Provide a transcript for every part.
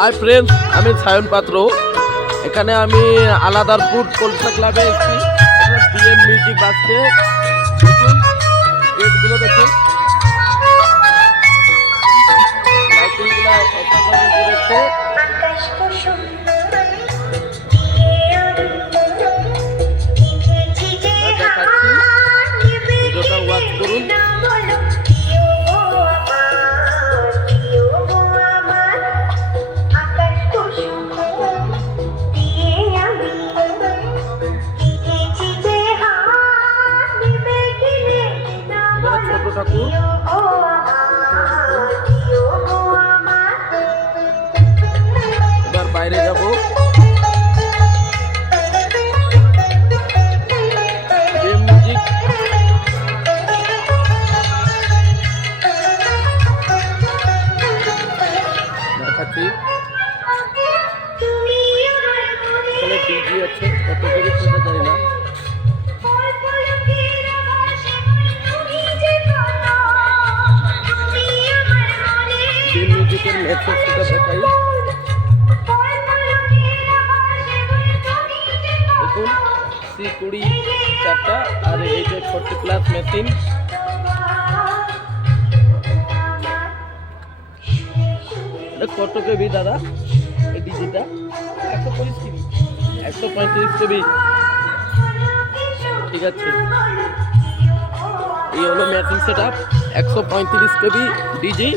Hi friends, আমি সায়ন পাত্র। এখানে আমি আলাদারপুর কলসা ক্লাবে এসেছি। এখানে বিএম মিউজিক বাজছে। দেখুন গেটগুলো, দেখুন লাইটিংগুলো অসাধারণ করেছে। দেখাচ্ছি, ভিডিওটা ওয়াচ করুন। ছোট ঠাকুর, এবার বাইরে যাব। মিউজিক দেখাচ্ছি। এখানে ডিজি আছে, কত করে সেটা জানি না। মিউজিকের মেসেজ সেটা দেখাই। দেখুন C20 4টা, আর এই যে 40+ মেশিন। কত কেবি দাদা এই ডিজিটা? 135 কেবি। ঠিক আছে, এই হলো মেশিন সেট আপ। 135 কেবি ডিজি,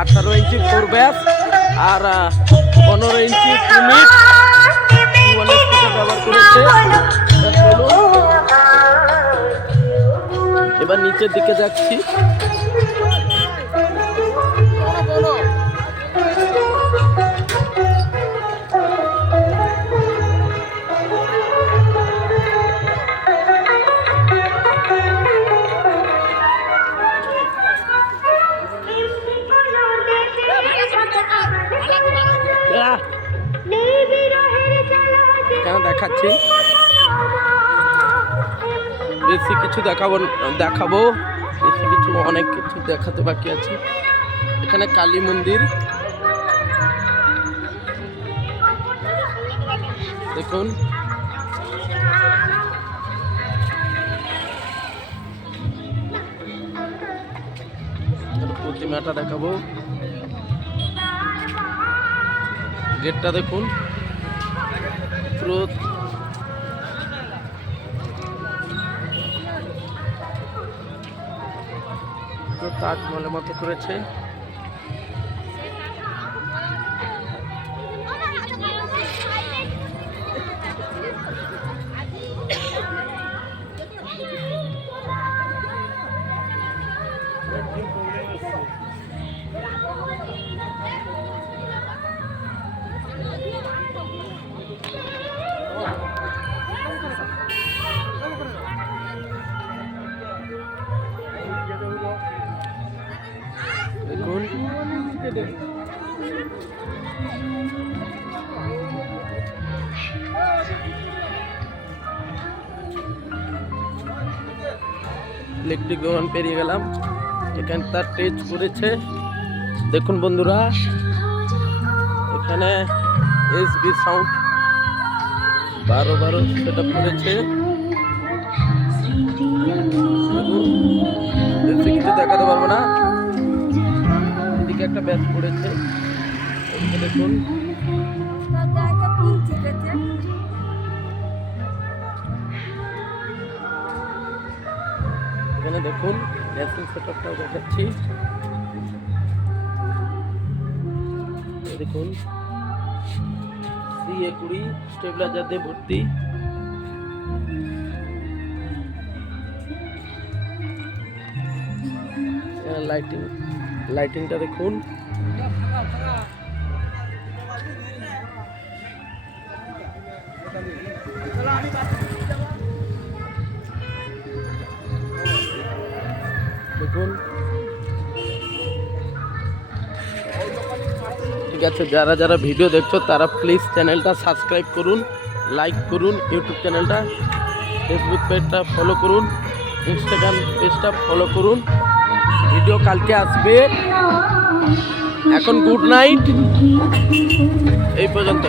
18 ইঞ্চি 4 ব্যাস, আর 15 ইঞ্চি ইউনিট ব্যবহার করেছে। এবার নিচের দিকে যাচ্ছি। কেন দেখাচ্ছি, বেশি কিছু দেখাবো বেশি কিছু, অনেক কিছু দেখাতে বাকি আছে। এখানে কালী মন্দির দেখুন। প্রতিমাটা দেখাবো। গেটটা দেখুন, পুরো তাজমহলের মতো করেছে। দেখুন ইলেকট্রিক দোকান পেরিয়ে গেলাম। এখানে তার টেজ করেছে। দেখুন বন্ধুরা, এখানে SB সাউন্ড 12 সেট আপ করেছে। বেশি কিছু দেখাতে পারবো না। এদিকে একটা ব্যাস পড়েছে, দেখুন। এখানে দেখুন মেশিন সেটআপটাও দেখাচ্ছি। দেখুন C20 স্টেবিলাইজার দিয়ে ভর্তি। লাইটিংটা দেখুন। দেখুন ঠিক আছে, যারা যারা ভিডিও দেখছো তারা প্লিজ চ্যানেলটা সাবস্ক্রাইব করুন, লাইক করুন, ইউটিউব চ্যানেলটা, ফেসবুক পেজটা ফলো করুন, ইনস্টাগ্রাম পেজটা ফলো করুন। ভিডিও কালকে আসবে। এখন গুড নাইট, এই পর্যন্ত।